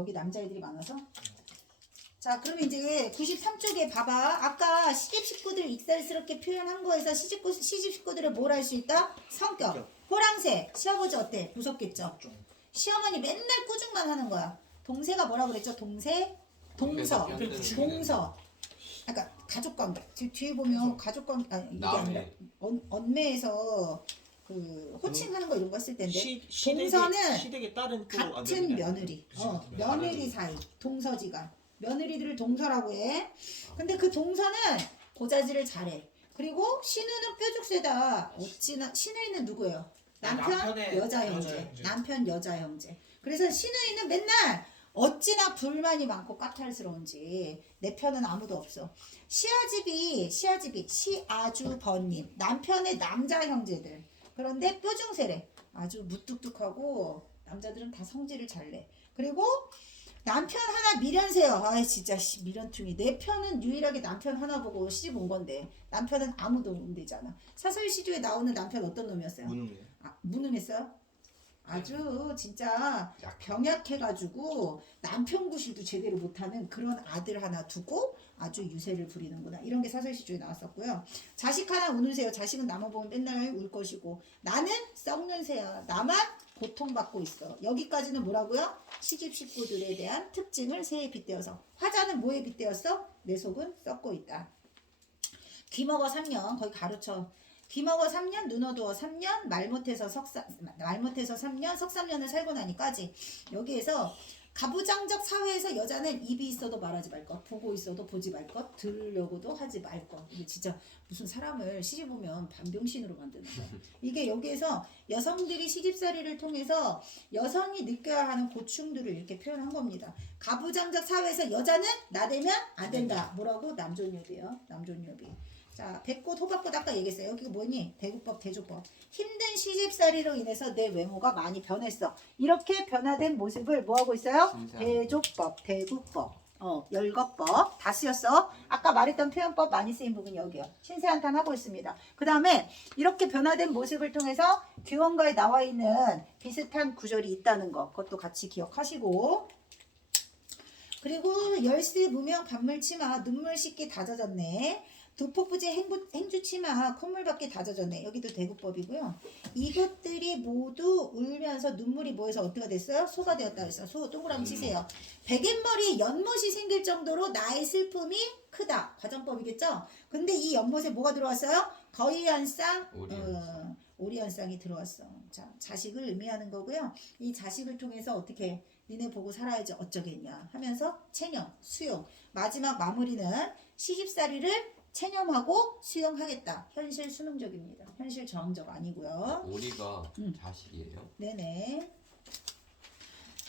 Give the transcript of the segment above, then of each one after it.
여기 남자애들이 많아서. 자, 그러면 이제 93쪽에 봐봐. 아까 시집 식구들 익살스럽게 표현한 거에서 시집 식구들을 뭘 할 수 있다? 성격. 호랑새. 시아버지 어때? 무섭겠죠? 시어머니 맨날 꾸중만 하는 거야. 동세가 뭐라 그랬죠? 동서. 아까 가족관계. 뒤에 보면 가족관계, 아니 이게 아니라 언매에서 그 호칭하는 거 이런 거 쓸 텐데. 동서는 시댁에 따른 같은 며느리, 며느리 사이, 동서지간. 며느리들을 동서라고 해. 근데 그 동서는 고자질을 잘해. 그리고 신우는 뾰족세다. 어찌나 신우이는 누구예요? 남편 여자 형제. 남편 여자 형제. 그래서 신우이는 맨날 어찌나 불만이 많고 까탈스러운지 내 편은 아무도 없어. 시아집이 시아주버님 남편의 남자 형제들. 그런데 뾰중세래. 아주 무뚝뚝하고 남자들은 다 성질을 잘 내. 그리고 남편 하나 미련세요. 아 진짜 미련퉁이. 내 편은 유일하게 남편 하나 보고 시집 온 건데 남편은 아무도 못 되잖아. 사설시조에 나오는 남편 어떤 놈이었어요? 무능해요. 무능했어요? 아주 진짜 병약해가지고 남편 구실도 제대로 못하는 그런 아들 하나 두고 아주 유세를 부리는구나. 이런 게 사설시조에 나왔었고요. 자식 하나 우는 새요. 자식은 나만 보면 맨날 울 것이고 나는 썩는 새야. 나만 고통받고 있어. 여기까지는 뭐라고요? 시집 식구들에 대한 특징을 새에 빗대어서. 화자는 뭐에 빗대었어? 내 속은 썩고 있다. 귀먹어 3년 거기 가르쳐. 귀먹어 3년, 눈 어두워 3년, 말 못해서 3년, 석 3년을 살고 나니까지. 여기에서 가부장적 사회에서 여자는 입이 있어도 말하지 말 것, 보고 있어도 보지 말 것, 들으려고도 하지 말 것. 이게 진짜 무슨 사람을 시집 오면 반병신으로 만드는 거야. 이게 여기에서 여성들이 시집살이를 통해서 여성이 느껴야 하는 고충들을 이렇게 표현한 겁니다. 가부장적 사회에서 여자는 나대면 안 된다. 뭐라고? 남존여비요. 남존여비. 자, 백꽃, 호박꽃 아까 얘기했어요. 여기 뭐니? 대구법, 대조법. 힘든 시집살이로 인해서 내 외모가 많이 변했어. 이렇게 변화된 모습을 뭐하고 있어요? 대조법, 대구법, 열거법 다 쓰였어. 아까 말했던 표현법 많이 쓰인 부분이 여기요. 신세한탄 하고 있습니다. 그 다음에 이렇게 변화된 모습을 통해서 규원가에 나와 있는 비슷한 구절이 있다는 거. 그것도 같이 기억하시고. 그리고 열쇠 무명 반물치마 눈물 씻기 다 젖었네. 두폭부지 행주치마 콧물밖에 다 젖었네. 여기도 대구법이고요. 이것들이 모두 울면서 눈물이 모여서 어떻게 됐어요? 소가 되었다 그랬어. 소 동그라미 치세요. 베갯머리에 연못이 생길 정도로 나의 슬픔이 크다. 가정법이겠죠? 근데 이 연못에 뭐가 들어왔어요? 거이한쌍, 오리연쌍이 들어왔어. 자, 자식을 의미하는 거고요. 이 자식을 통해서 어떻게 니네 보고 살아야지 어쩌겠냐 하면서 체념, 수용. 마지막 마무리는 시집살이를 체념하고 수용하겠다. 현실 수능적입니다. 현실 저항적 아니고요. 오리가 자식이에요? 네네.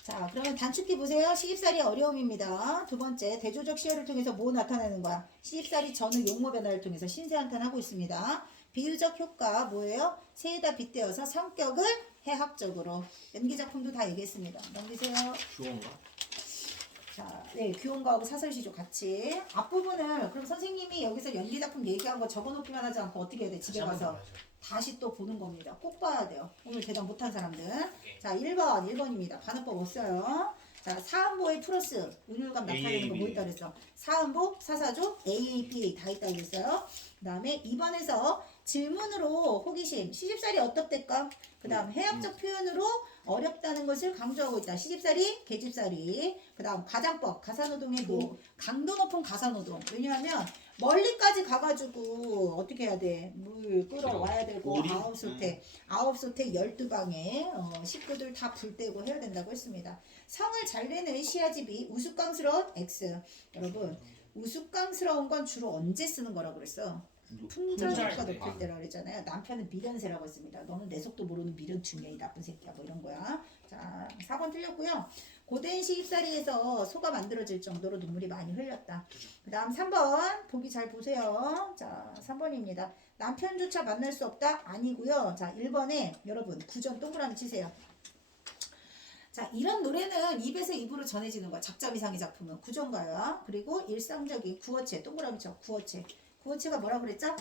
자, 그러면 단축키 보세요. 시집살이 어려움입니다. 두 번째, 대조적 시효를 통해서 뭐 나타내는 거야? 시집살이 전후 용모 변화를 통해서 신세한탄하고 있습니다. 비유적 효과 뭐예요? 새에다 빗대어서 성격을 해학적으로. 연기작품도 다 얘기했습니다. 넘기세요. 주어인가? 자, 네, 규원가하고 사설시조 같이. 앞부분을 그럼 선생님이 여기서 연기작품 얘기한 거 적어놓기만 하지 않고 어떻게 해야 돼? 집에 가서 다시 또 보는 겁니다. 꼭 봐야 돼요. 오늘 대답 못한 사람들. 자, 1번입니다. 반응법 없어요. 자, 사음보의 플러스 은율감 나타내는 거 뭐 있다 그랬어? 사음보, 사사조, AAPA 다 있다 그랬어요. 그 다음에 2번에서 질문으로 호기심, 시집살이 어떻댔까? 그 다음 해학적 표현으로 어렵다는 것을 강조하고 있다. 시집살이, 계집살이. 그 다음 가장법, 가사노동의 강도 높은 가사노동. 왜냐하면 멀리까지 가가지고 어떻게 해야 돼? 물 끌어와야 되고 아홉소택 12방에 식구들 다 불 떼고 해야 된다고 했습니다. 성을 잘 내는 시아집이 우스꽝스러운 X. 여러분 우스꽝스러운 건 주로 언제 쓰는 거라고 그랬어? 풍자효과 높을 때라고 그랬잖아요. 남편은 미련세라고 했습니다. 너는 내 속도 모르는 미련충이야 이 나쁜 새끼야 뭐 이런 거야. 자, 4번 틀렸고요. 고된 시집살이에서 소가 만들어질 정도로 눈물이 많이 흘렸다. 그 다음 3번 보기 잘 보세요. 자, 3번입니다. 남편조차 만날 수 없다? 아니고요. 자, 1번에 여러분 구전 동그라미 치세요. 자, 이런 노래는 입에서 입으로 전해지는 거야. 작자미상의 작품은 구전가야. 그리고 일상적인 구어체 동그라미 쳐. 구어체가 뭐라고 그랬죠?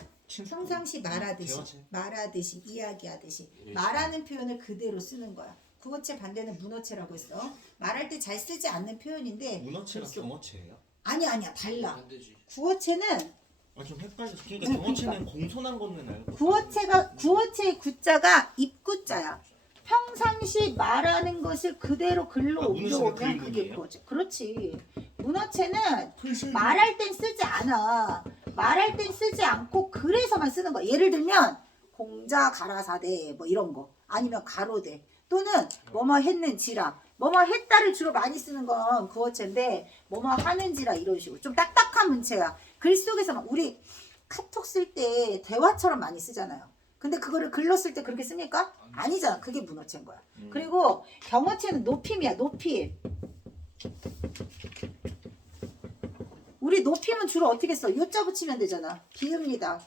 평상시 말하듯이 이야기하듯이 말하는 표현을 그대로 쓰는 거야. 구어체 반대는 문어체라고 했어. 말할 때 잘 쓰지 않는 표현인데 문어체가 경어체예요? 아니야 달라. 안 되지. 구어체는 좀 헷갈려서. 그러니까 경어체는 공손한 거는 알고. 구어체의 구자가 입구자야. 평상시 말하는 것을 그대로 글로 옮겨오면 그게 글문이에요? 구어체. 그렇지. 문어체는 글쎄. 말할 땐 쓰지 않아. 말할 땐 쓰지 않고 글에서만 쓰는 거야. 예를 들면 공자 가라사대 뭐 이런 거 아니면 가로대 또는 뭐뭐 했는지라 뭐뭐 했다를 주로 많이 쓰는 건 구어체인데 뭐뭐 하는지라 이런 식으로 좀 딱딱한 문체야. 글 속에서만 우리 카톡 쓸 때 대화처럼 많이 쓰잖아요. 근데 그거를 글로 쓸 때 그렇게 씁니까? 아니잖아. 그게 문어체인 거야. 그리고 경어체는 높임이야. 높임. 우리 높임은 주로 어떻게 써? 요자 붙이면 되잖아. 비읍니다.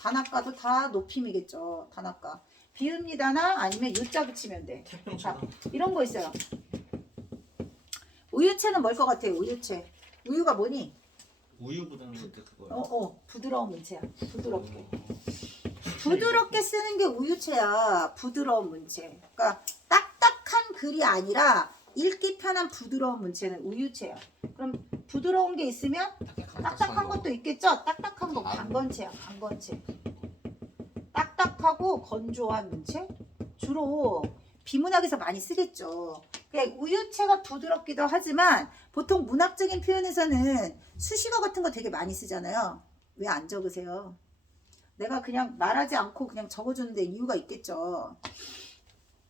단아까도 다 높임이겠죠. 단아까. 비읍니다나 아니면 요자 붙이면 돼. 자, 태평처럼. 이런 거 있어요. 우유체는 뭘 것 같아요? 우유체. 우유가 뭐니? 우유보다는 그거요. 부드러운 문체야. 부드럽게. 부드럽게 쓰는 게 우유체야. 부드러운 문체. 그러니까 딱딱한 글이 아니라 읽기 편한 부드러운 문체는 우유체야. 그럼 부드러운 게 있으면 딱딱한 것도 있겠죠? 딱딱한 거 강건체야. 강건체. 딱딱하고 건조한 문체? 주로 비문학에서 많이 쓰겠죠. 그러니까 우유체가 부드럽기도 하지만 보통 문학적인 표현에서는 수식어 같은 거 되게 많이 쓰잖아요. 왜 안 적으세요? 내가 그냥 말하지 않고 그냥 적어주는데 이유가 있겠죠.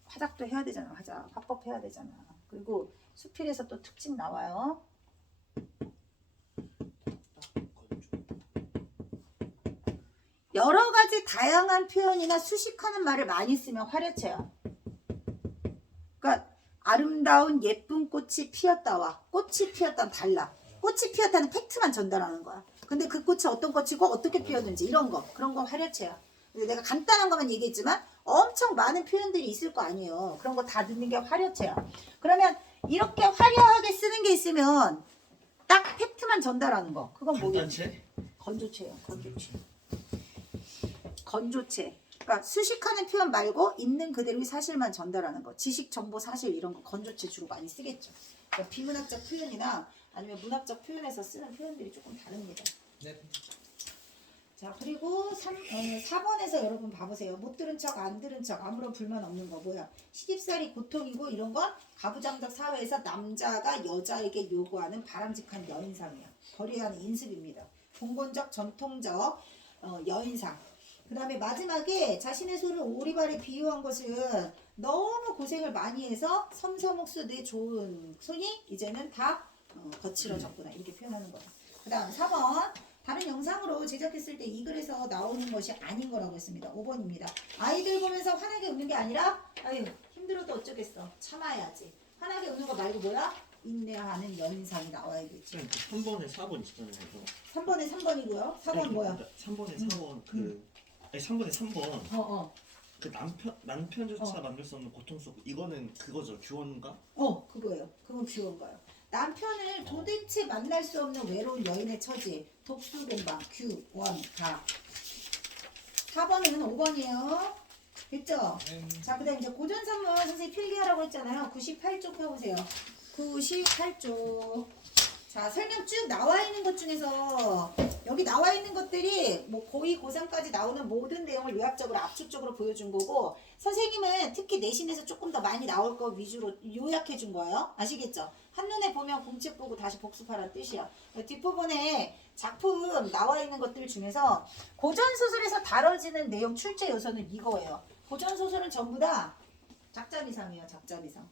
화작도 해야 되잖아. 화작. 화법해야 되잖아. 그리고 수필에서 또 특징 나와요. 여러 가지 다양한 표현이나 수식하는 말을 많이 쓰면 화려체야. 그러니까 아름다운 예쁜 꽃이 피었다와 꽃이 피었다는 달라. 꽃이 피었다는 팩트만 전달하는 거야. 근데 그 꽃이 어떤 꽃이고 어떻게 피었는지 이런 거 그런 거 화려체야. 내가 간단한 것만 얘기했지만 엄청 많은 표현들이 있을 거 아니에요. 그런 거 다 듣는 게 화려체야. 그러면 이렇게 화려하게 쓰는 게 있으면 딱 팩트만 전달하는 거. 그건 뭐겠지? 건조체예요. 건조체. 건조체. 그러니까 수식하는 표현 말고 있는 그대로의 사실만 전달하는 거. 지식, 정보, 사실 이런 거 건조체 주로 많이 쓰겠죠. 그러니까 비문학적 표현이나 아니면 문학적 표현에서 쓰는 표현들이 조금 다릅니다. 네. 자, 그리고 4번에서 여러분 봐보세요. 못 들은 척, 안 들은 척, 아무런 불만 없는 거 뭐야? 시집살이 고통이고 이런 건 가부장적 사회에서 남자가 여자에게 요구하는 바람직한 여인상이야. 버려야 하는 인습입니다. 봉건적, 전통적 여인상. 그 다음에 마지막에 자신의 손을 오리발에 비유한 것은 너무 고생을 많이 해서 섬섬옥수 내 좋은 손이 이제는 다 거칠어졌구나 이렇게 표현하는 거야. 그 다음 4번 다른 영상으로 제작했을 때 이 글에서 나오는 것이 아닌 거라고 했습니다. 5번입니다. 아이들 보면서 환하게 웃는 게 아니라 아유 힘들어도 어쩌겠어 참아야지. 환하게 웃는 거 말고 뭐야? 인내하는 여인상이 나와야겠지. 3번에 4번 있잖아요. 3번에 3번이고요. 4번 뭐야? 3번에 4번 아니 3번에 3번. 그 남편조차 만들 수 없는 고통 속 이거는 그거죠. 규원가? 그거예요. 그건 규원가요. 남편을 도대체 만날 수 없는 외로운 여인의 처지. 독수공방 규원가. 4번은 5번이에요. 됐죠? 자, 그 다음 이제 고전산문 선생님 필기하라고 했잖아요. 98쪽 펴보세요. 98쪽. 자, 설명 쭉 나와 있는 것 중에서 여기 나와 있는 것들이 뭐 고2, 고3까지 나오는 모든 내용을 요약적으로 압축적으로 보여준 거고 선생님은 특히 내신에서 조금 더 많이 나올 거 위주로 요약해 준 거예요. 아시겠죠? 한눈에 보면 공책 보고 다시 복습하라는 뜻이야. 뒷부분에 작품 나와 있는 것들 중에서 고전소설에서 다뤄지는 내용 출제 요소는 이거예요. 고전소설은 전부 다 작자미상이에요. 작자미상.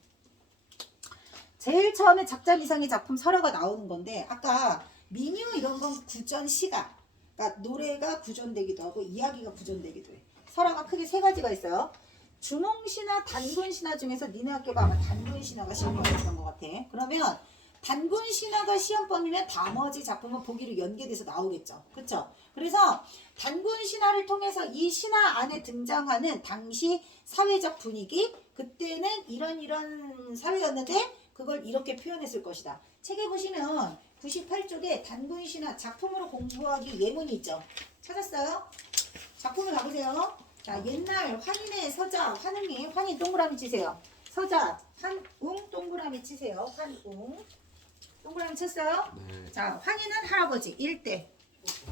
제일 처음에 작자미상의 작품 설화가 나오는 건데 아까 민요 이런 건 구전 시가 그러니까 노래가 구전되기도 하고 이야기가 구전되기도 해. 설화가 크게 세 가지가 있어요. 준홍신화, 단군신화 중에서 니네 학교가 아마 단군신화가 시험범위였던 것 같아. 그러면 단군신화가 시험범위면 나머지 작품은 보기로 연계돼서 나오겠죠. 그렇죠? 그래서 단군신화를 통해서 이 신화 안에 등장하는 당시 사회적 분위기 그때는 이런 사회였는데 그걸 이렇게 표현했을 것이다. 책에 보시면 98쪽에 단군신화 작품으로 공부하기 예문이 있죠. 찾았어요? 작품을 가보세요. 자, 옛날 환인의 서자, 환웅이 환인 동그라미 치세요. 서자, 환웅 동그라미 치세요. 환웅. 동그라미 쳤어요? 네. 자, 환희는 할아버지 1대.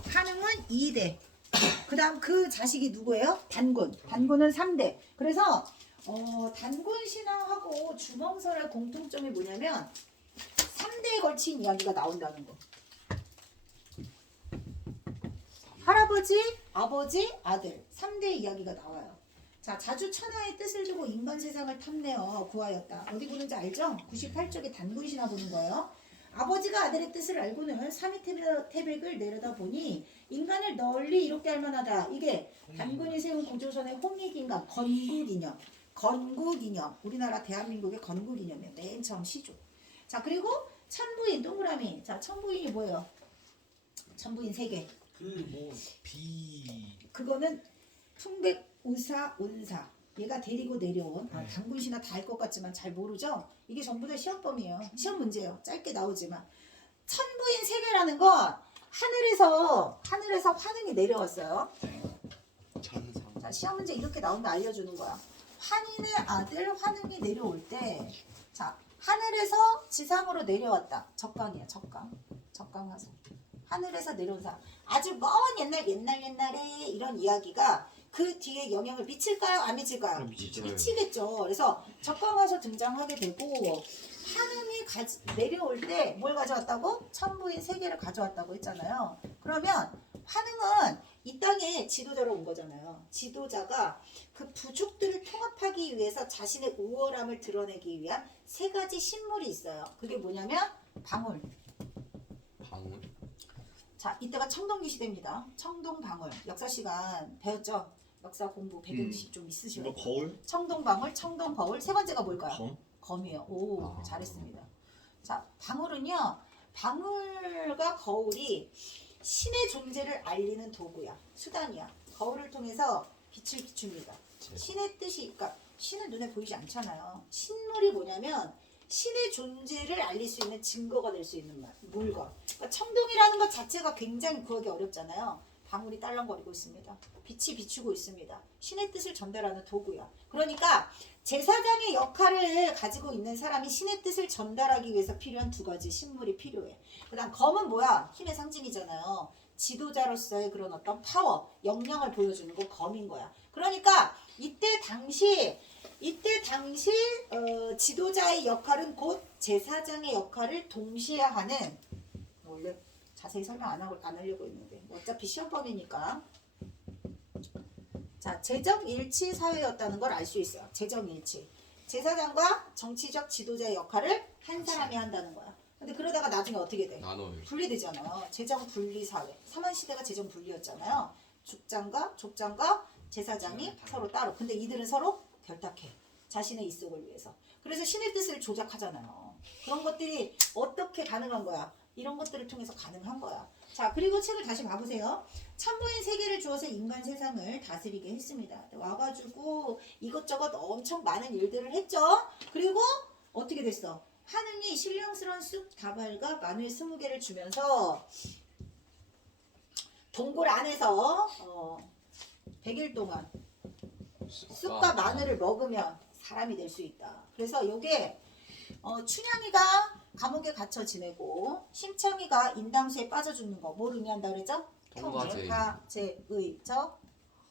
환웅은 2대. 그 다음 그 자식이 누구예요? 단군. 단군은 3대. 그래서 단군 신앙하고 주몽설의 공통점이 뭐냐면 3대에 걸친 이야기가 나온다는 거. 할아버지, 아버지, 아들 3대 이야기가 나와요. 자, 자주 천하의 뜻을 두고 인간 세상을 탐내어 구하였다. 어디 보는지 알죠? 98쪽에 단군 신화 보는 거예요. 아버지가 아들의 뜻을 알고는 삼위태백을 내려다보니 인간을 널리 이롭게 할 만하다. 이게 단군이 세운 구조선의 홍익인간 건국이념. 건국이념. 우리나라 대한민국의 건국이념이에요. 맨 처음 시조. 자, 그리고 천부인 동그라미. 자, 천부인이 뭐예요? 천부인 3개. 그거는 풍백, 우사, 온사. 얘가 데리고 내려온 단군신화 다 할 것 같지만 잘 모르죠? 이게 전부 다 시험범이에요. 시험 문제예요. 짧게 나오지만 천부인 3개라는 건 하늘에서 환웅이 내려왔어요. 천상. 자, 시험 문제 이렇게 나온다 알려주는 거야. 환인의 아들 환웅이 내려올 때, 자, 하늘에서 지상으로 내려왔다. 적강이야, 적강. 적강화성. 하늘에서 내려온 사람. 아주 먼 옛날에 이런 이야기가 그 뒤에 영향을 미칠까요? 안 미칠까요? 미치겠죠. 그래서 적강화서 등장하게 되고 환웅이 내려올 때 뭘 가져왔다고? 천부인 3개를 가져왔다고 했잖아요. 그러면 환웅은 이 땅에 지도자로 온 거잖아요. 지도자가 그 부족들을 통합하기 위해서 자신의 우월함을 드러내기 위한 3가지 신물이 있어요. 그게 뭐냐면 방울. 방울. 자, 이때가 청동기 시대입니다. 청동방울. 역사 시간 배웠죠? 역사 공부 배경식 좀 있으시죠? 이거 거울? 청동방울, 청동거울. 3번째가 뭘까요? 검? 검이에요. 오, 잘했습니다. 자, 방울은요. 방울과 거울이 신의 존재를 알리는 도구야. 수단이야. 거울을 통해서 빛을 비춥니다. 신의 뜻이, 그러니까 신은 눈에 보이지 않잖아요. 신물이 뭐냐면 신의 존재를 알릴 수 있는 증거가 될 수 있는 물건. 그러니까 청동이라는 것 자체가 굉장히 구하기 어렵잖아요. 방울이 딸랑거리고 있습니다. 빛이 비추고 있습니다. 신의 뜻을 전달하는 도구야. 그러니까 제사장의 역할을 가지고 있는 사람이 신의 뜻을 전달하기 위해서 필요한 2가지 신물이 필요해. 그 다음 검은 뭐야? 힘의 상징이잖아요. 지도자로서의 그런 어떤 파워, 역량을 보여주는 거 검인 거야. 그러니까 이때 당시 지도자의 역할은 곧 제사장의 역할을 동시에 하는, 원래 자세히 설명 안 하려고 했는데 어차피 시험범이니까. 자, 재정일치 사회였다는 걸 알 수 있어요. 재정일치. 제사장과 정치적 지도자의 역할을 한 사람이 한다는 거야. 근데 그러다가 나중에 어떻게 돼? 나눠요. 분리되잖아요. 재정 분리 사회. 삼한시대가 재정 분리였잖아요. 족장과 제사장이 서로 따로. 근데 이들은 서로 결탁해. 자신의 이속을 위해서. 그래서 신의 뜻을 조작하잖아요. 그런 것들이 어떻게 가능한 거야? 이런 것들을 통해서 가능한 거야. 자, 그리고 책을 다시 봐보세요. 천부인 3개를 주어서 인간 세상을 다스리게 했습니다. 와가지고 이것저것 엄청 많은 일들을 했죠. 그리고 어떻게 됐어? 환웅이 신령스러운 쑥 다발과 마늘 20개를 주면서 동굴 안에서 100일 동안 쑥과 마늘을 먹으면 사람이 될 수 있다. 그래서 요게 춘향이가 감옥에 갇혀 지내고 심청이가 인당수에 빠져 죽는 거 뭘 의미한다 그랬죠? 통과제의적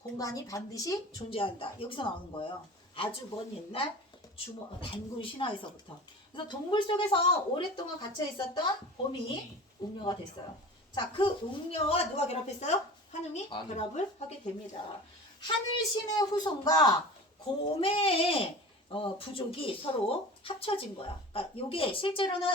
공간이 반드시 존재한다. 여기서 나오는 거예요. 아주 먼 옛날 단군 신화에서부터. 그래서 동굴 속에서 오랫동안 갇혀 있었던 곰이 웅녀가 됐어요. 자, 그 웅녀와 누가 결합했어요? 환웅이 결합을 하게 됩니다. 하늘신의 후손과 곰의 부족이 서로 합쳐진 거야. 그러니까 이게 실제로는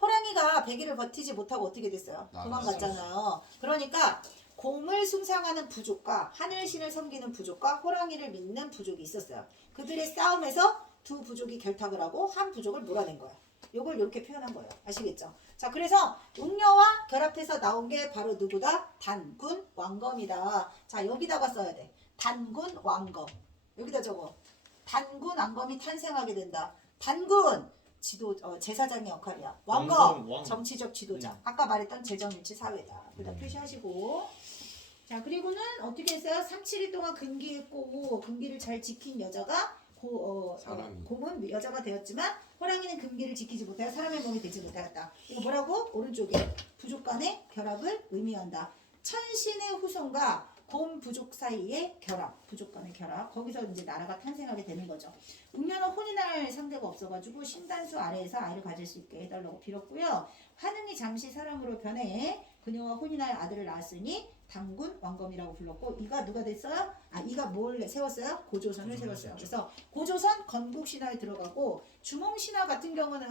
호랑이가 100일을 버티지 못하고 어떻게 됐어요? 도망갔잖아요. 그러니까 곰을 숭상하는 부족과 하늘신을 섬기는 부족과 호랑이를 믿는 부족이 있었어요. 그들의 싸움에서 2 부족이 결탁을 하고 한 부족을 몰아낸 거야. 요걸 이렇게 표현한 거예요. 아시겠죠? 자, 그래서 웅녀와 결합해서 나온 게 바로 누구다? 단군 왕검이다. 자, 여기다가 써야 돼. 단군 왕검. 여기다 적어. 단군 왕검이 탄생하게 된다. 단군 제사장의 역할이야. 왕검 정치적 지도자. 아까 말했던 재정일치 사회다. 그다 표시하시고. 자, 그리고는 어떻게 했어요? 37일 동안 근기했고 근기를 잘 지킨 여자가 사람이. 곰은 여자가 되었지만 호랑이는 금기를 지키지 못하여 사람의 몸이 되지 못하였다. 이거 뭐라고? 오른쪽에 부족간의 결합을 의미한다. 천신의 후손과 곰 부족 사이의 결합, 부족간의 결합. 거기서 이제 나라가 탄생하게 되는 거죠. 웅녀는 혼이 날 상대가 없어가지고 신단수 아래에서 아이를 가질 수 있게 해달라고 빌었고요. 환웅이 잠시 사람으로 변해 그녀와 혼이 날 아들을 낳았으니 당군 왕검이라고 불렀고, 이가 누가 됐어요? 이가 뭘 세웠어요? 고조선을 세웠어요. 그래서 고조선 건국 신화에 들어가고, 주몽 신화 같은 경우는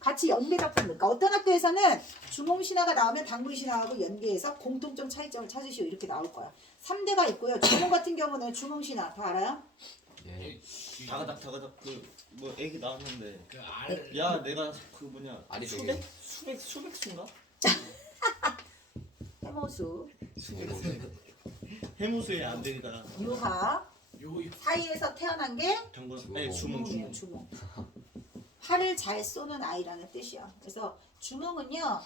같이 연계 작품. 그러니까 어떤 학교에서는 주몽 신화가 나오면 당군 신화하고 연계해서 공통점 차이점을 찾으시오 이렇게 나올 거야. 3대가 있고요. 주몽 같은 경우는 주몽 신화 다 알아요? 예. 다가닥 그 뭐 애기 나왔는데 그 알. 야 내가 그 뭐냐 알이 수백수인가? 해모수, 해무수의 아들이다. 유하 요 사이에서 태어난 게 당근 주몽. 아니 주몽. 주몽. 활을 잘 쏘는 아이라는 뜻이야. 그래서 주몽은요,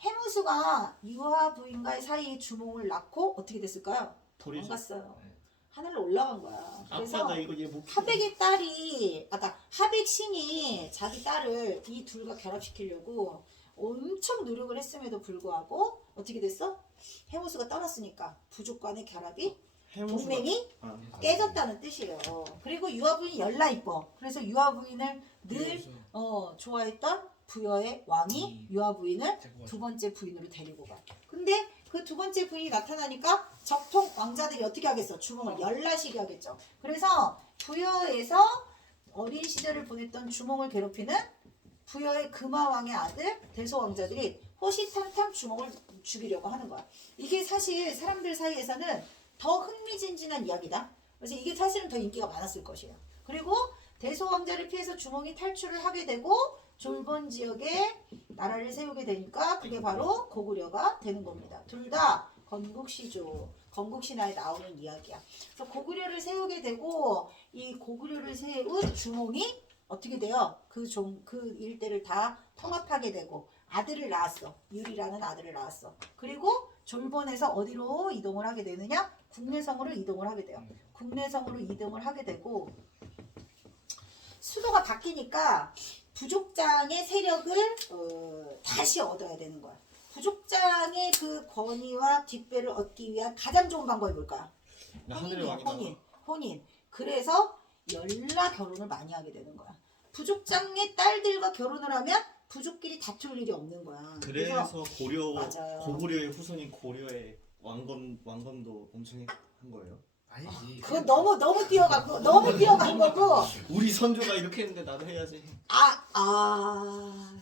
해무수가 유하 부인과의 사이에 주몽을 낳고 어떻게 됐을까요? 돌이죠. 도망갔어요. 하늘로 올라간 거야. 그래서 아빠가 이거 얘 못. 하백의 딸이, 하백 신이 자기 딸을 이 둘과 결합시키려고 엄청 노력을 했음에도 불구하고 어떻게 됐어? 해무수가 떠났으니까 부족간의 결합이 동맹이 깨졌다는 뜻이에요. 그리고 유아 부인이 열나 이뻐. 그래서 유아 부인을 늘 좋아했던 부여의 왕이 유아 부인을 두 번째 부인으로 데리고 가. 근데 그 두 번째 부인이 나타나니까 적통 왕자들이 어떻게 하겠어? 주몽을 열나시게 하겠죠. 그래서 부여에서 어린 시절을 보냈던 주몽을 괴롭히는 부여의 금화왕의 아들 대소 왕자들이 호시탐탐 주몽을 죽이려고 하는 거야. 이게 사실 사람들 사이에서는 더 흥미진진한 이야기다. 그래서 이게 사실은 더 인기가 많았을 것이에요. 그리고 대소 왕자를 피해서 주몽이 탈출을 하게 되고 졸본 지역에 나라를 세우게 되니까 그게 바로 고구려가 되는 겁니다. 둘 다 건국시조, 건국신화에 나오는 이야기야. 그래서 고구려를 세우게 되고 이 고구려를 세운 주몽이 어떻게 돼요? 그 일대를 다 통합하게 되고 아들을 낳았어. 유리라는 아들을 낳았어. 그리고 졸본에서 어디로 이동을 하게 되느냐? 국내성으로 이동을 하게 돼요. 국내성으로 이동을 하게 되고 수도가 바뀌니까 부족장의 세력을 다시 얻어야 되는 거야. 부족장의 그 권위와 뒷배를 얻기 위한 가장 좋은 방법이 뭘까요? 하늘의 왕이다. 혼인. 그래서 열나 결혼을 많이 하게 되는 거야. 부족장의 딸들과 결혼을 하면 부족끼리 다툴 일이 없는 거야. 그래서 맞아요. 고구려의 후손인 고려의 왕건도 엄청 한 거예요. 아니지. 그건 너무 뛰어간 거고. 우리 선조가 이렇게 했는데 나도 해야지.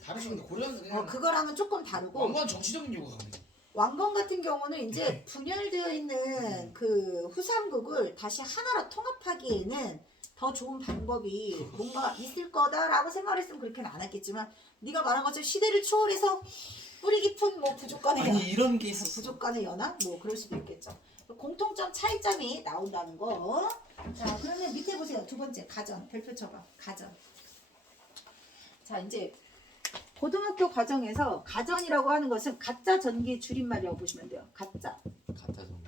다르시는데 고려는 그냥 그거랑은 조금 다르고. 왕건 정치적인 이유가 갑니다. 왕건 같은 경우는 이제 분열되어 있는 그 후삼국을 다시 하나로 통합하기에는 더 좋은 방법이 뭔가 있을 거다라고 생각을 했으면 그렇게는 안 했겠지만, 네가 말한 것처럼 시대를 초월해서 뿌리 깊은 뭐 부족간의 아니 이런 게 있었어. 부족간의 연합 뭐 그럴 수도 있겠죠. 공통점 차이점이 나온다는 거. 자, 그러면 밑에 보세요. 두 번째 가전. 별표 쳐봐. 가전. 자, 이제 고등학교 과정에서 가전이라고 하는 것은 가짜 전기의 줄임말이라고 보시면 돼요. 가짜. 가짜전.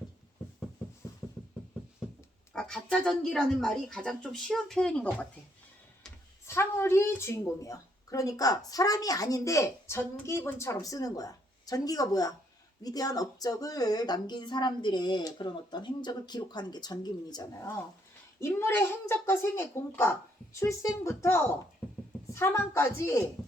가짜 전기라는 말이 가장 좀 쉬운 표현인 것 같아. 사물이 주인공이에요. 그러니까 사람이 아닌데 전기문처럼 쓰는 거야. 전기가 뭐야? 위대한 업적을 남긴 사람들의 그런 어떤 행적을 기록하는 게 전기문이잖아요. 인물의 행적과 생애, 공과, 출생부터 사망까지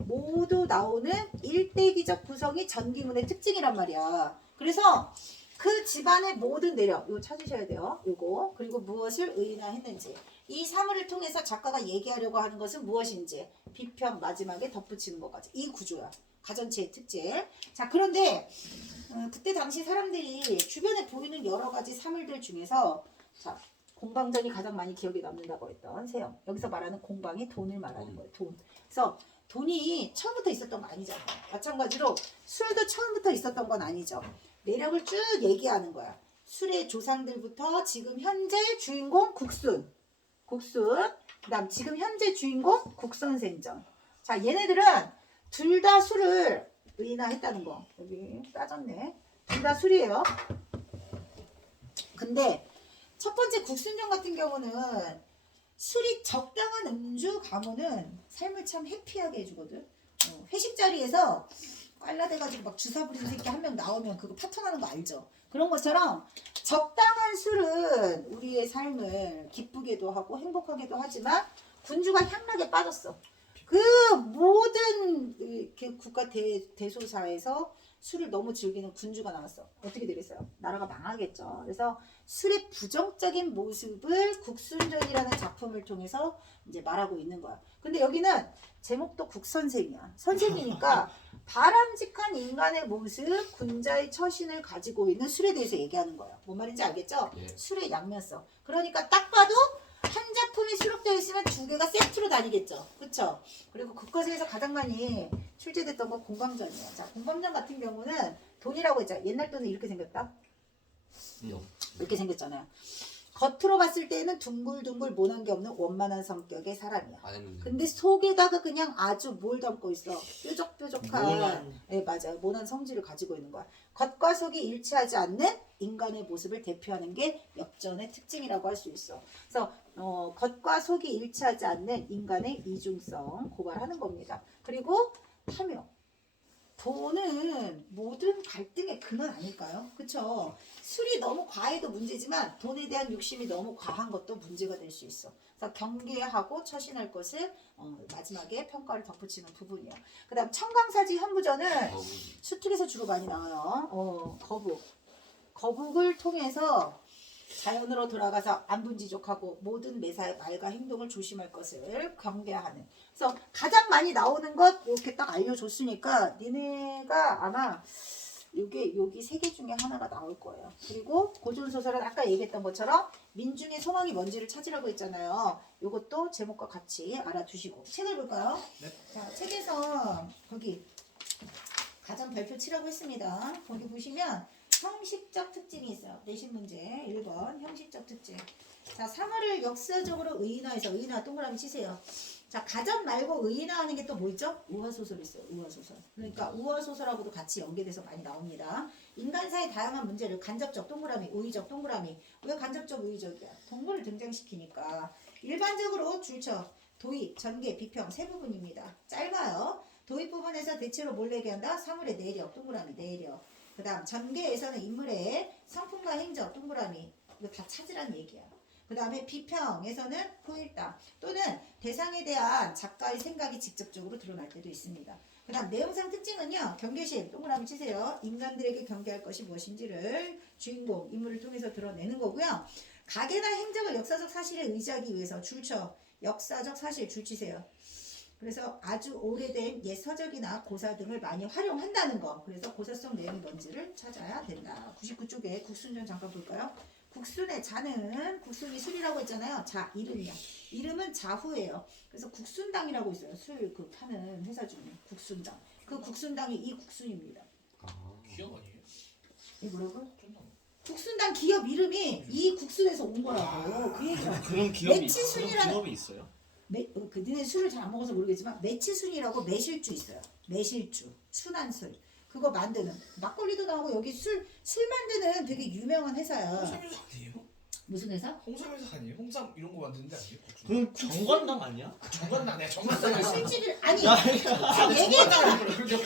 모두 나오는 일대기적 구성이 전기문의 특징이란 말이야. 그래서 그 집안의 모든 내력, 이거 찾으셔야 돼요. 이거. 그리고 무엇을 의인화했는지. 이 사물을 통해서 작가가 얘기하려고 하는 것은 무엇인지 비평 마지막에 덧붙이는 것까지. 이 구조야. 가전체의 특징. 자, 그런데 그때 당시 사람들이 주변에 보이는 여러 가지 사물들 중에서 자, 공방전이 가장 많이 기억에 남는다고 했던 세영. 여기서 말하는 공방이 돈을 말하는 거예요. 돈. 그래서 돈이 처음부터 있었던 거 아니잖아요. 마찬가지로 술도 처음부터 있었던 건 아니죠. 내력을 쭉 얘기하는 거야. 술의 조상들부터 지금 현재 주인공 국순. 그다음 지금 현재 주인공 국선생전. 자, 얘네들은 둘 다 술을 의인화했다는 거. 여기 빠졌네. 둘 다 술이에요. 근데 첫 번째 국순전 같은 경우는 술이 적당한 음주 가무는 삶을 참 해피하게 해주거든. 회식 자리에서 깔라대가지고 막 주사 부리는 새끼 한 명 나오면 그거 파토나는 거 알죠? 그런 것처럼 적당한 술은 우리의 삶을 기쁘게도 하고 행복하게도 하지만 군주가 향락에 빠졌어. 그 모든 이렇게 국가 대소사에서 술을 너무 즐기는 군주가 나왔어. 어떻게 되겠어요? 나라가 망하겠죠. 그래서 술의 부정적인 모습을 국순전이라는 작품을 통해서 이제 말하고 있는 거야. 근데 여기는 제목도 국선생이야. 선생이니까 바람직한 인간의 모습, 군자의 처신을 가지고 있는 술에 대해서 얘기하는 거예요. 뭔 말인지 알겠죠? 예. 술의 양면성. 그러니까 딱 봐도 한 작품이 수록되어 있으면 두 개가 세트로 다니겠죠. 그렇죠? 그리고 국가사에서 가장 많이 출제됐던 건 공방전이에요. 자, 공방전 같은 경우는 돈이라고 했잖아요. 옛날 돈은 이렇게 생겼다. 이렇게 생겼잖아요. 겉으로 봤을 때는 둥글둥글 모난 게 없는 원만한 성격의 사람이야. 안 했는데. 근데 속에다가 그냥 아주 뭘 담고 있어. 뾰족뾰족한. 모난. 네, 맞아요. 모난 성질을 가지고 있는 거야. 겉과 속이 일치하지 않는 인간의 모습을 대표하는 게 역전의 특징이라고 할 수 있어. 그래서 겉과 속이 일치하지 않는 인간의 이중성 고발하는 겁니다. 그리고 탐욕. 돈은 모든 갈등의 근원 아닐까요? 그쵸? 술이 너무 과해도 문제지만 돈에 대한 욕심이 너무 과한 것도 문제가 될 수 있어. 그래서 경계하고 처신할 것을 마지막에 평가를 덧붙이는 부분이에요. 그 다음 청강사지 현무전은 수특에서 주로 많이 나와요. 거북을 통해서 자연으로 돌아가서 안분지족하고 모든 매사의 말과 행동을 조심할 것을 경계하는. 그래서 가장 많이 나오는 것 이렇게 딱 알려줬으니까 니네가 아마 여기 세 개 중에 하나가 나올 거예요. 그리고 고전소설은 아까 얘기했던 것처럼 민중의 소망이 뭔지를 찾으라고 했잖아요. 이것도 제목과 같이 알아두시고 책을 볼까요? 네. 자, 책에서 거기 가정 발표 치라고 했습니다. 거기 보시면 형식적 특징이 있어요. 내신 문제 1번 형식적 특징. 자, 상어를 역사적으로 의인화해서 의인화 동그라미 치세요. 자, 가전 말고 의인화하는 게 또 뭐 있죠? 우화소설 있어요. 우화소설. 그러니까 우화소설하고도 같이 연계돼서 많이 나옵니다. 인간사의 다양한 문제를 간접적 동그라미, 우의적 동그라미. 왜 간접적 우의적이야? 동물을 등장시키니까. 일반적으로 줄쳐 도입, 전개, 비평 세 부분입니다. 짧아요. 도입 부분에서 대체로 뭘 얘기한다? 사물의 내력, 동그라미, 내력. 그 다음 전개에서는 인물의 성품과 행적, 동그라미. 이거 다 찾으라는 얘기야. 그 다음에 비평에서는 포일담 또는 대상에 대한 작가의 생각이 직접적으로 드러날 때도 있습니다. 그 다음 내용상 특징은요. 경계심, 동그라미 치세요. 인간들에게 경계할 것이 무엇인지를 주인공, 인물을 통해서 드러내는 거고요. 가계나 행적을 역사적 사실에 의지하기 위해서 줄쳐 역사적 사실 줄치세요. 그래서 아주 오래된 옛 서적이나 고사 등을 많이 활용한다는 거. 그래서 고사성 내용이 뭔지를 찾아야 된다. 99쪽에 국순전 잠깐 볼까요? 국순의 자는 국순이 술이라고 했잖아요. 자, 이름이야. 이름은 자후예요. 그래서 국순당이라고 있어요. 술 그 파는 회사 중에 국순당. 그 국순당이 이 국순입니다. 기억 아니에요? 이 뭐라고? 좀 국순당 기업 이름이 이 국순에서 온 거라고. 그 얘기야. 그런 기업이 있어요? 니네 술을 잘 안 먹어서 모르겠지만 매치순이라고 매실주 있어요. 매실주, 순한 술. 그거 만드는 막걸리도 나오고 여기 술 만드는 되게 유명한 회사야. 홍삼회사 아니에요? 무슨 회사? 홍삼회사 아니에요? 홍삼 이런 거 만드는데 아니에요? 그럼 정관당 아니야? 정관당 아니야? 정관당 술집을 아니 야, 얘기했잖아.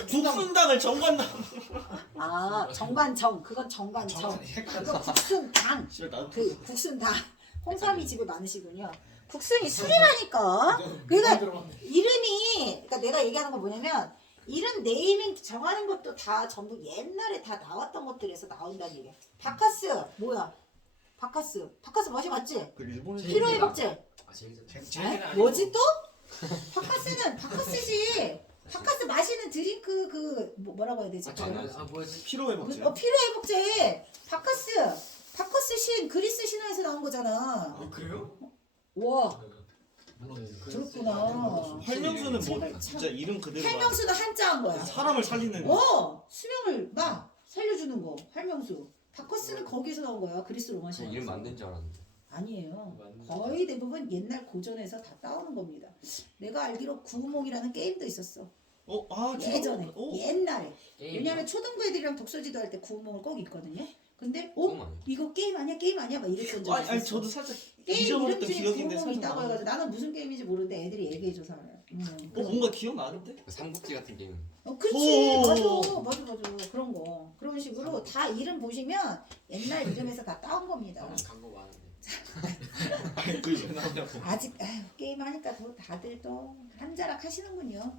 국순당을 정관당. 아 정관정 그건 정관정. 그거 국순당. 씨발 나도 그 국순당. 홍삼이 집에 많으시군요. 국순이 술이라니까. 그러니까 이름이 그러니까 내가 얘기하는 건 뭐냐면 이름 네이밍 정하는 것도 다 전부 옛날에 다 나왔던 것들에서 나온다는 얘기야. 바카스 뭐야? 바카스 맛이 맞지? 그 일본에서 피로의 복제. 아 제일 뭐지 또? 바카스는 바카스지. 바카스 마시는 드링크 그 뭐라고 해야 되지? 뭐였지? 피로 회복제. 피로 회복제. 바카스 신 그리스 신화에서 나온 거잖아. 아 그래요? 와 몰랐네. 그렇구나. 활명수는 뭐 진짜 이름 그대로 활명수는 한자한 거야. 사람을 살리는 수명을 막 살려주는 거. 활명수. 바커스는 거기서 나온 거야. 그리스 로마 신화. 이름 만든 줄 알았는데. 아니에요. 거의 대부분 옛날 고전에서 다 따오는 겁니다. 내가 알기로 구우몽이라는 게임도 있었어. 예전에. 옛날에. 왜냐하면 초등부 애들이랑 독서지도 할 때 구우몽을 꼭 읽거든요. 근데 똥 아니야? 이거 게임 아니야 게임 아니야 막 이랬던 적이 있었어. 아니 저도 살짝 게임 이름 잊어버렸던 중에 기억인데 그런 거 살짝 있다고 해가지고 나는 무슨 게임인지 모르는데 애들이 얘기해줘서 알아요. 뭔가 기억나는데? 그 삼국지 같은 게임은 그치 오. 맞아 그런 거 그런 식으로 다 이름 보시면 옛날 이름에서 다 따온 겁니다. 광고 많은데. 아니 그왜 나오냐고. 아직 게임 하니까 더 다들 또 한자락 하시는군요.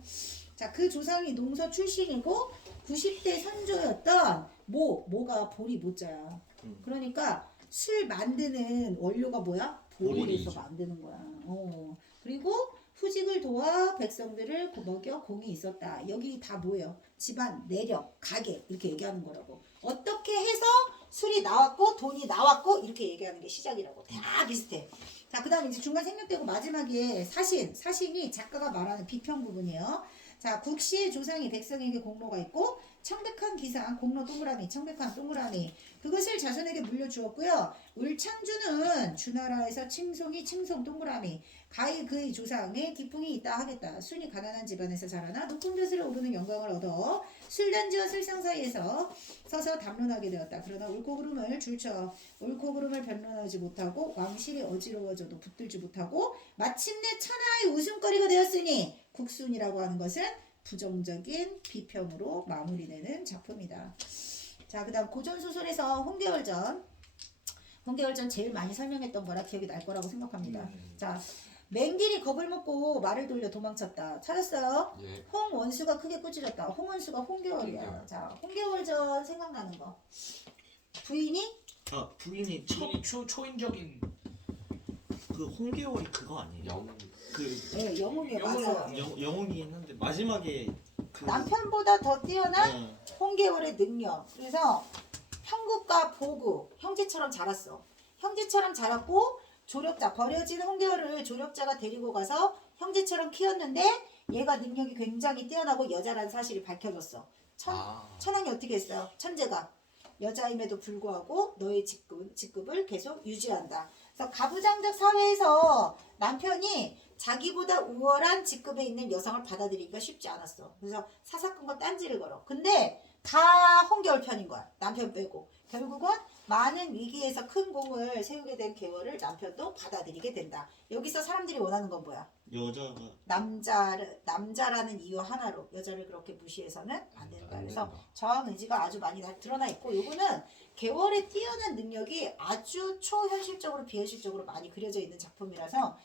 자, 그 조상이 농서 출신이고 90대 선조였던 모가 보리 모자야. 그러니까 술 만드는 원료가 뭐야? 보리에서 보리죠. 만드는 거야. 그리고 후직을 도와 백성들을 먹여 공이 있었다. 여기 다 뭐예요? 집안, 내력, 가계 이렇게 얘기하는 거라고. 어떻게 해서 술이 나왔고 돈이 나왔고 이렇게 얘기하는 게 시작이라고. 다 비슷해. 자, 그 다음에 이제 중간 생략되고 마지막에 사신이 작가가 말하는 비평 부분이에요. 자, 국시의 조상이 백성에게 공로가 있고 청백한 기상, 공로 동그라미, 청백한 동그라미 그것을 자손에게 물려주었고요. 울창주는 주나라에서 칭송이 칭송 동그라미 가히 그의 조상의 기풍이 있다 하겠다. 순이 가난한 집안에서 자라나 높은 벼슬을 오르는 영광을 얻어 술단지와 술상 사이에서 서서 담론하게 되었다. 그러나 옳고 그름을 줄쳐 옳고 그름을 변론하지 못하고 왕실이 어지러워져도 붙들지 못하고 마침내 천하의 웃음거리가 되었으니 국순이라고 하는 것은 부정적인 비평으로 마무리되는 작품이다. 자, 그 다음 고전소설에서 홍계월전 제일 많이 설명했던 거라 기억이 날 거라고 생각합니다. 자, 맹길이 겁을 먹고 말을 돌려 도망쳤다. 찾았어요? 예. 홍원수가 크게 꾸짖었다. 홍원수가 홍계월이야. 홍계월. 자, 홍계월전 생각나는 거. 부인이 부인이 초인적인 그 홍계월이 그거 아니에요? 영 네, 영웅이에요. 맞아요. 영웅이긴 한데 마지막에 그 남편보다 더 뛰어난 어, 홍계월의 능력. 그래서 형국과 보구, 형제처럼 자랐어. 형제처럼 자랐고 조력자, 버려진 홍계월을 조력자가 데리고 가서 형제처럼 키웠는데 얘가 능력이 굉장히 뛰어나고 여자라는 사실이 밝혀졌어. 천황이 어떻게 했어요? 천재가 여자임에도 불구하고 너의 직급을 계속 유지한다. 그래서 가부장적 사회에서 남편이 자기보다 우월한 직급에 있는 여성을 받아들이기가 쉽지 않았어. 그래서 사사건건 딴지를 걸어. 근데 다 홍계월 편인 거야. 남편 빼고. 결국은 많은 위기에서 큰 공을 세우게 된 계월을 남편도 받아들이게 된다. 여기서 사람들이 원하는 건 뭐야? 여자가 남자라는 이유 하나로 여자를 그렇게 무시해서는 안 된다. 그래서 저항 의지가 아주 많이 드러나 있고 요거는 계월의 뛰어난 능력이 아주 초현실적으로 비현실적으로 많이 그려져 있는 작품이라서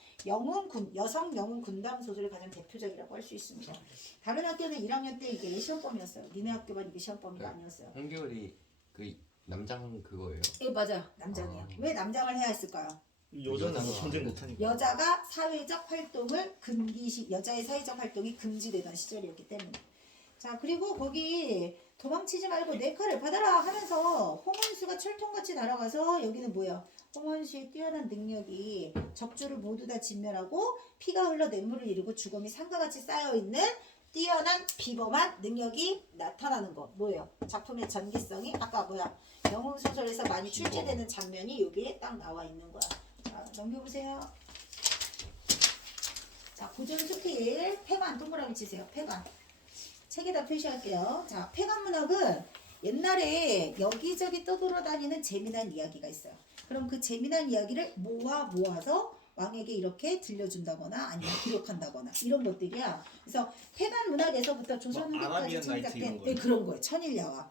여성 영웅 군담 소설의 가장 대표적이라고 할 수 있습니다. 다른 학교는 1학년 때 이게 시험범이었어요. 니네 학교만 이게 시험범이 아니었어요. 홍계월이 그 남장 그거예요? 예, 맞아요. 남장이에요. 왜 남장을 해야 했을까요? 여자는 여자가 전쟁 못하니까. 여자가 사회적 활동을 여자의 사회적 활동이 금지되던 시절이었기 때문에. 자, 그리고 거기 도망치지 말고 내 칼을 받아라 하면서 홍원수가 철통같이 날아가서 여기는 뭐야? 홍원수의 뛰어난 능력이 적주를 모두 다 진멸하고 피가 흘러 냇물을 이루고 죽음이 산과같이 쌓여있는 뛰어난 비범한 능력이 나타나는 거 뭐예요? 작품의 전개성이 아까 영웅 소설에서 많이 출제되는 장면이 여기에 딱 나와 있는 거야. 자, 넘겨보세요. 자, 고전 스킬 폐관 동그라미 치세요. 폐관. 책에다 표시할게요. 자, 폐관 문학은 옛날에 여기저기 떠돌아다니는 재미난 이야기가 있어요. 그럼 그 재미난 이야기를 모아서 왕에게 이렇게 들려준다거나 아니면 기록한다거나 이런 것들이야. 그래서 폐관 문학에서부터 조선 후기까지 아라비안 나이트 이런 거예요? 그런 거예요. 천일야화.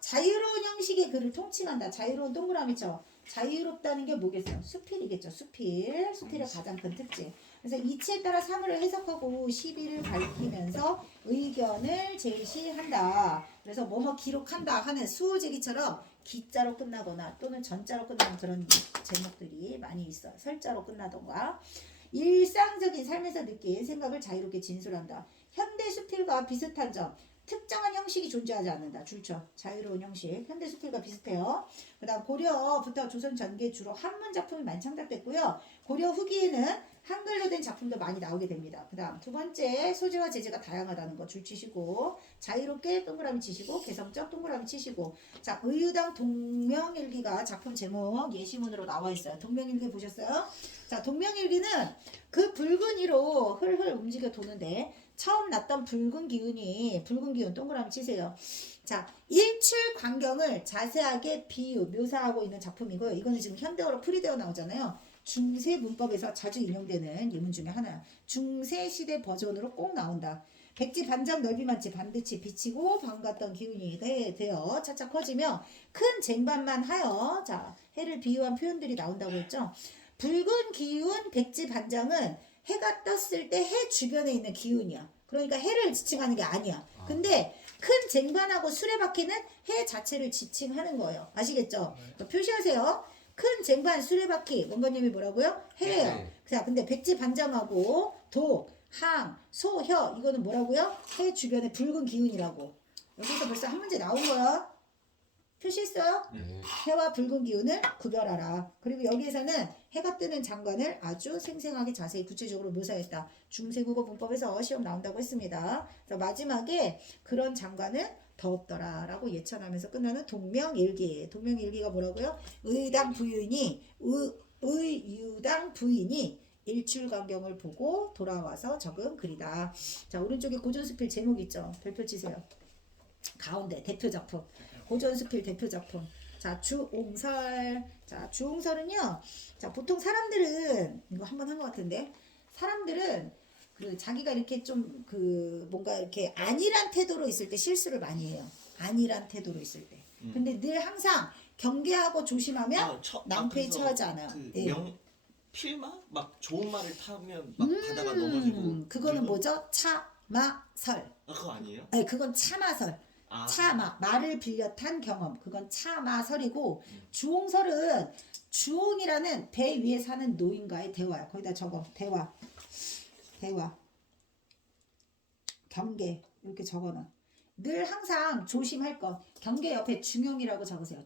자유로운 형식의 글을 통칭한다. 자유로운 동그라미죠. 자유롭다는 게 뭐겠어요? 수필이겠죠. 수필의 가장 큰 특징. 그래서 이치에 따라 사물을 해석하고 시비를 밝히면서 의견을 제시한다. 그래서 뭐뭐 기록한다 하는 수호제기처럼 기자로 끝나거나 또는 전자로 끝나는 그런 제목들이 많이 있어요. 설자로 끝나던가. 일상적인 삶에서 느낀 생각을 자유롭게 진술한다. 현대 수필과 비슷한 점. 특정한 형식이 존재하지 않는다. 줄쳐. 자유로운 형식. 현대 수필과 비슷해요. 그 다음 고려부터 조선 전기에 주로 한문 작품이 많이 창작됐고요. 고려 후기에는 한글로 된 작품도 많이 나오게 됩니다. 그 다음 두 번째 소재와 제재가 다양하다는 거 줄치시고 자유롭게 동그라미 치시고 개성적 동그라미 치시고 자 의유당 동명일기가 작품 제목 예시문으로 나와 있어요. 동명일기 보셨어요? 자 동명일기는 그 붉은 이로 흘흘 움직여 도는데 처음 났던 붉은 기운 동그라미 치세요. 자, 일출 광경을 자세하게 묘사하고 있는 작품이고요. 이거는 지금 현대어로 풀이되어 나오잖아요. 중세 문법에서 자주 인용되는 예문 중에 하나야. 중세 시대 버전으로 꼭 나온다. 백지 반장 넓이만치 반듯이 비치고 반갔던 기운이 되어 차차 커지며 큰 쟁반만 하여 자 해를 비유한 표현들이 나온다고 했죠. 붉은 기운 백지 반장은 해가 떴을 때 해 주변에 있는 기운이야. 그러니까 해를 지칭하는 게 아니야. 근데 큰 쟁반하고 수레바퀴는 해 자체를 지칭하는 거예요. 아시겠죠? 표시하세요. 큰 쟁반 수레바퀴 원관님이 뭐라고요? 해예요. 네. 자, 근데 백지 반장하고 도, 항, 소, 혀 이거는 뭐라고요? 해 주변의 붉은 기운이라고. 여기서 벌써 한 문제 나온 거야. 표시했어요? 네. 해와 붉은 기운을 구별하라. 그리고 여기에서는 해가 뜨는 장관을 아주 생생하게 자세히 구체적으로 묘사했다. 중세국어 문법에서 시험 나온다고 했습니다. 그래서 마지막에 그런 장관은 더없더라 라고 예찬하면서 끝나는 동명일기. 동명일기가 뭐라고요? 의당 부인이 의유당 부인이 일출광경을 보고 돌아와서 적은 글이다. 자, 오른쪽에 고전수필 제목 있죠? 별표 치세요. 가운데 대표 작품. 고전수필 대표 작품. 자, 주옹설. 자, 주옹설은요. 자, 보통 사람들은 이거 한번 한 것 같은데 사람들은 그 자기가 이렇게 좀 그 뭔가 이렇게 안일한 태도로 있을 때 실수를 많이 해요. 안일한 태도로 있을 때. 근데 늘 항상 경계하고 조심하면 낭패에 처하지 않아요. 그 예. 필마? 막 좋은 말을 타면 막 가다가 넘어지고. 그거는 뭐죠? 차마설. 아 그거 아니에요? 아니, 그건 차마설. 아. 말을 빌려 탄 경험. 그건 차마설이고 주옹설은 주옹이라는 배 위에 사는 노인과의 대화야. 거기다 적어. 대화. 경계. 이렇게 적어놔. 늘 항상 조심할 것. 경계 옆에 중용이라고 적으세요.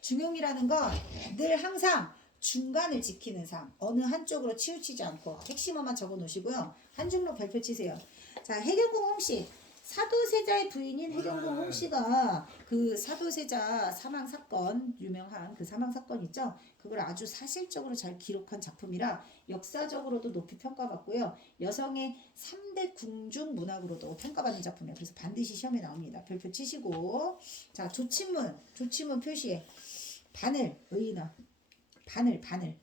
중용이라는 건 늘 항상 중간을 지키는 삶. 어느 한쪽으로 치우치지 않고 핵심어만 적어 놓으시고요. 한중로 별표 치세요. 자, 해경궁 홍씨. 사도세자의 부인인 해경궁 홍씨가 그 사도세자 사망 사건, 유명한 그 사망 사건 있죠? 그걸 아주 사실적으로 잘 기록한 작품이라 역사적으로도 높이 평가받고요. 여성의 3대 궁중 문학으로도 평가받는 작품이에요. 그래서 반드시 시험에 나옵니다. 별표 치시고. 자, 조치문 표시에 바늘, 의인아. 바늘.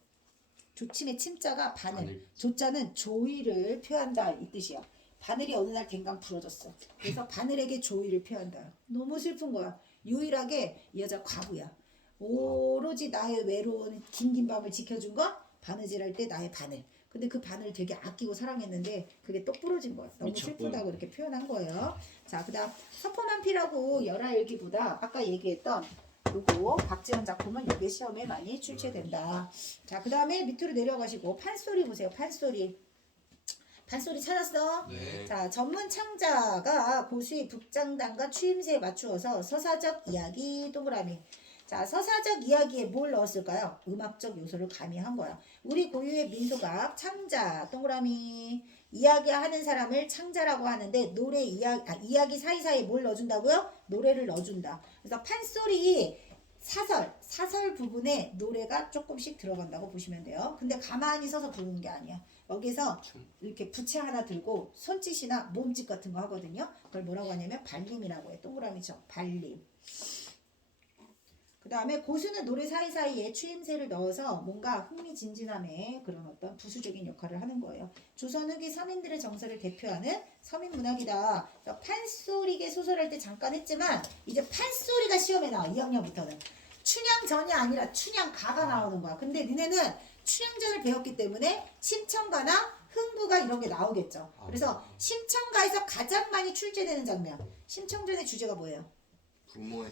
조침의 침자가 바늘. 조자는 조의를 표한다 이 뜻이야. 바늘이 어느 날 댕강 부러졌어. 그래서 바늘에게 조의를 표한다. 너무 슬픈 거야. 유일하게 이 여자 과부야. 오로지 나의 외로운 긴 밤을 지켜준 건 바느질할 때 나의 바늘. 근데 그 바늘 되게 아끼고 사랑했는데 그게 똑 부러진 거야. 너무 슬프다고 이렇게 표현한 거예요. 자, 그 다음 서포만피라고 열하일기보다 아까 얘기했던 요거 박지원 작품은 요게 시험에 많이 출제된다. 자, 그 다음에 밑으로 내려가시고 판소리 보세요. 판소리 찾았어? 네. 자, 전문 창자가 고수의 북장단과 추임새에 맞추어서 서사적 이야기 동그라미. 자, 서사적 이야기에 뭘 넣었을까요? 음악적 요소를 가미한 거야. 우리 고유의 민속악 창자 동그라미. 이야기하는 사람을 창자라고 하는데 노래 이야기 사이사이에 뭘 넣어준다고요? 노래를 넣어준다. 그래서 판소리 사설 부분에 노래가 조금씩 들어간다고 보시면 돼요. 근데 가만히 서서 부르는 게 아니야. 여기서 이렇게 부채 하나 들고 손짓이나 몸짓 같은 거 하거든요. 그걸 뭐라고 하냐면 발림이라고 해. 동그라미죠. 발림. 그 다음에 고수는 노래 사이사이에 추임새를 넣어서 뭔가 흥미진진함의 그런 어떤 부수적인 역할을 하는 거예요. 조선 후기 서민들의 정서를 대표하는 서민문학이다. 판소리계 소설할 때 잠깐 했지만 이제 판소리가 시험에 나와. 2학년부터는. 춘향전이 아니라 춘향가가 나오는 거야. 근데 니네는 춘향전을 배웠기 때문에 심청가나 흥부가 이런 게 나오겠죠. 그래서 심청가에서 가장 많이 출제되는 장면. 심청전의 주제가 뭐예요? 부모의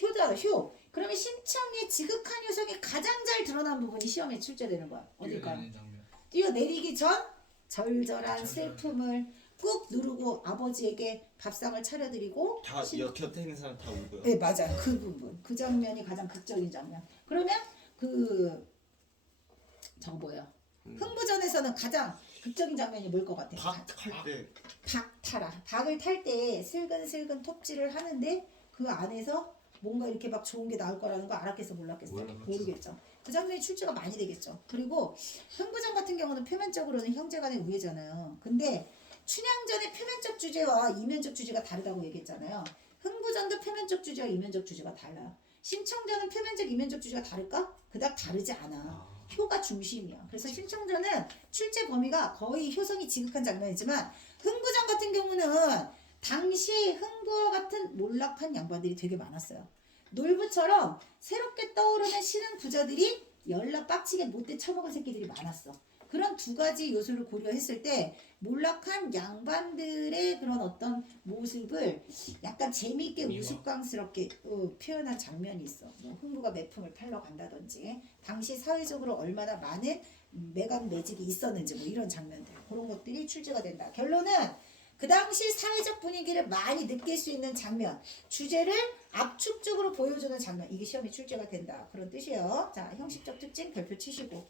효잖아, 효. 그러면 심청의 지극한 효성이 가장 잘 드러난 부분이 시험에 출제되는 거야. 어딜까요? 뛰어내리기 전 절절한 슬픔을 꾹 누르고 아버지에게 밥상을 차려드리고 다 곁에 있는 사람 다 울고요. 네, 맞아요. 그 부분. 그 장면이 가장 극적인 장면. 그러면 저거 뭐예요? 흥부전에서는 가장 극적인 장면이 뭘 것 같아요? 박할 때. 박을 탈 때 슬근슬근 톱질을 하는데 그 안에서 뭔가 이렇게 막 좋은 게 나올 거라는 거 알았겠어 몰랐겠어? 모르겠죠. 그 장면이 출제가 많이 되겠죠. 그리고 흥부전 같은 경우는 표면적으로는 형제간의 우애잖아요. 근데 춘향전의 표면적 주제와 이면적 주제가 다르다고 얘기했잖아요. 흥부전도 표면적 주제와 이면적 주제가 달라요. 심청전은 표면적, 이면적 주제가 다를까? 그닥 다르지 않아. 효가 중심이야. 그래서 심청전은 출제 범위가 거의 효성이 지극한 장면이지만 흥부전 같은 경우는 당시 흥부와 같은 몰락한 양반들이 되게 많았어요. 놀부처럼 새롭게 떠오르는 신흥 부자들이 열나 빡치게 못돼 처먹은 새끼들이 많았어. 그런 두 가지 요소를 고려했을 때 몰락한 양반들의 그런 어떤 모습을 약간 재미있게 미화. 우스꽝스럽게 표현한 장면이 있어. 뭐 흥부가 매품을 팔러 간다든지 당시 사회적으로 얼마나 많은 매각 매직이 있었는지 뭐 이런 장면들 그런 것들이 출제가 된다. 결론은 그 당시 사회적 분위기를 많이 느낄 수 있는 장면, 주제를 압축적으로 보여주는 장면, 이게 시험에 출제가 된다. 그런 뜻이에요. 자, 형식적 특징 별표 치시고.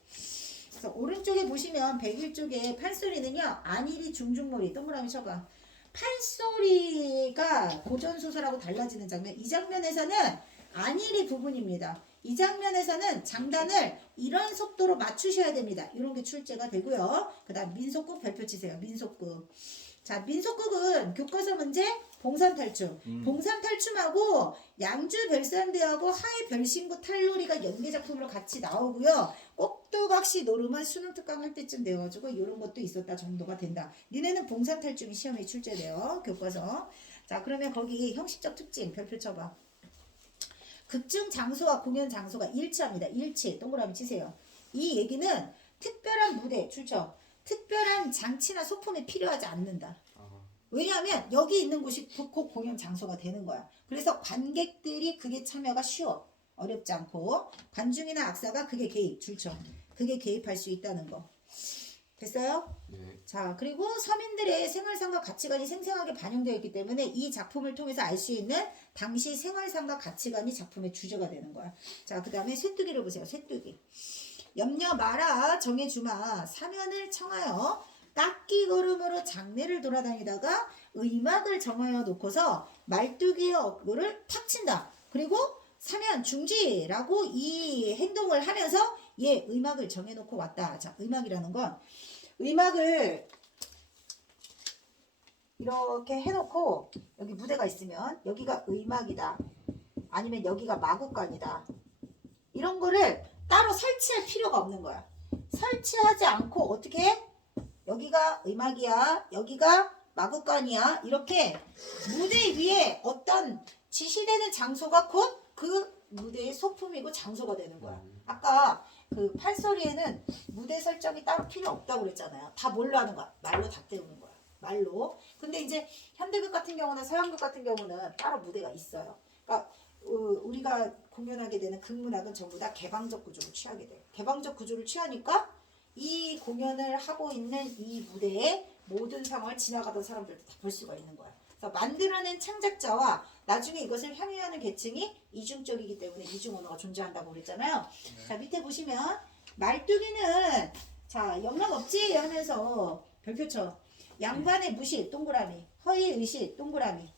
그래서 오른쪽에 보시면 101쪽에 판소리는요. 안일이 중중몰이 동그라미 쳐봐. 판소리가 고전소설하고 달라지는 장면. 이 장면에서는 안일이 부분입니다. 이 장면에서는 장단을 이런 속도로 맞추셔야 됩니다. 이런 게 출제가 되고요. 그 다음 민속극 별표 치세요. 민속극. 자, 민속극은 교과서 문제 봉산탈춤. 봉산탈춤하고 양주별산대하고 하해별신구 탈놀이가 연계작품으로 같이 나오고요. 꼭두각시 노름은 수능 특강 할 때쯤 돼가지고 이런 것도 있었다 정도가 된다. 니네는 봉산탈춤이 시험에 출제돼요. 교과서. 자, 그러면 거기 형식적 특징 별표 쳐봐. 극중 장소와 공연 장소가 일치합니다. 일치. 동그라미 치세요. 이 얘기는 특별한 무대 출처. 특별한 장치나 소품이 필요하지 않는다. 왜냐하면 여기 있는 곳이 곧 공연 장소가 되는 거야. 그래서 관객들이 그게 참여가 쉬워. 어렵지 않고 관중이나 악사가 그게 개입, 출처. 그게 개입할 수 있다는 거. 됐어요? 네. 자, 그리고 서민들의 생활상과 가치관이 생생하게 반영되어 있기 때문에 이 작품을 통해서 알 수 있는 당시 생활상과 가치관이 작품의 주제가 되는 거야. 자, 그 다음에 쇠뚜기를 보세요. 쇠뚜기. 염려 마라 정해주마 사면을 청하여 깎기 걸음으로 장내를 돌아다니다가 의막을 정하여 놓고서 말뚝이의 어구를 탁 친다. 그리고 사면 중지라고 이 행동을 하면서 얘 의막을 정해놓고 왔다. 자, 의막이라는 건 의막을 이렇게 해놓고 여기 무대가 있으면 여기가 의막이다. 아니면 여기가 마구간이다. 이런 거를 따로 설치할 필요가 없는 거야. 설치하지 않고 어떻게 해? 여기가 의막이야. 여기가 마구간이야. 이렇게 무대 위에 어떤 지시되는 장소가 곧 그 무대의 소품이고 장소가 되는 거야. 아까 그 판소리에는 무대 설정이 따로 필요 없다고 그랬잖아요. 다 뭘로 하는 거야? 말로 다 때우는 거야. 말로. 근데 이제 현대극 같은 경우는 서양극 같은 경우는 따로 무대가 있어요. 그러니까 우리가 공연하게 되는 극문학은 전부 다 개방적 구조를 취하게 돼요. 개방적 구조를 취하니까 이 공연을 하고 있는 이 무대의 모든 상황을 지나가던 사람들도 다 볼 수가 있는 거야. 그래서 만들어낸 창작자와 나중에 이것을 향유하는 계층이 이중적이기 때문에 이중 언어가 존재한다고 그랬잖아요. 자, 밑에 보시면 말뚝이는 자, 영락 없지 하면서 별표 쳐. 양반의 무시 동그라미, 허위의식 동그라미.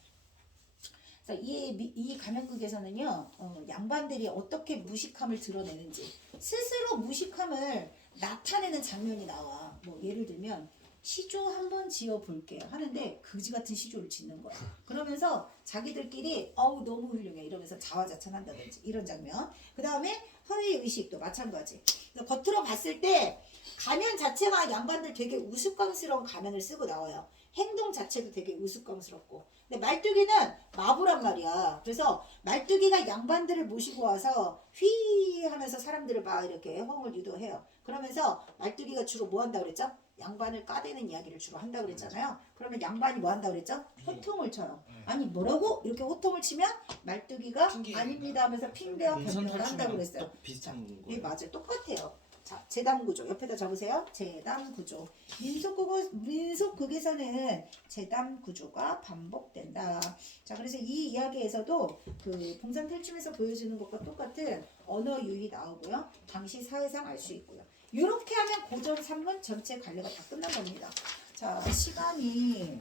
이 가면극에서는요, 양반들이 어떻게 무식함을 드러내는지 스스로 무식함을 나타내는 장면이 나와. 뭐 예를 들면 시조 한번 지어볼게 하는데 그지 같은 시조를 짓는 거야. 그러면서 자기들끼리 어우 너무 훌륭해 이러면서 자화자찬한다든지 이런 장면. 그 다음에 허위의식도 마찬가지. 겉으로 봤을 때 가면 자체가 양반들 되게 우스꽝스러운 가면을 쓰고 나와요. 행동 자체도 되게 우스꽝스럽고. 근데 말뚝이는 마부란 말이야. 그래서 말뚝이가 양반들을 모시고 와서 휘 하면서 사람들을 막 이렇게 호응을 유도해요. 그러면서 말뚝이가 주로 뭐 한다고 그랬죠? 양반을 까대는 이야기를 주로 한다고 그랬잖아요. 그러면 양반이 뭐 한다고 그랬죠? 호통을 쳐요. 아니 뭐라고? 이렇게 호통을 치면 말뚝이가 핑계. 아닙니다 하면서 핑계와 변명을 한다고 그랬어요. 비슷한 예, 거예요. 맞아요. 똑같아요. 자, 재담 구조. 옆에다 적으세요. 재담 구조. 민속극에서는 재담 구조가 반복된다. 자, 그래서 이 이야기에서도 그 봉산탈춤에서 보여주는 것과 똑같은 언어 유희 나오고요. 당시 사회상 알 수 있고요. 이렇게 하면 고전 3문 전체 관리가 다 끝난 겁니다. 자, 시간이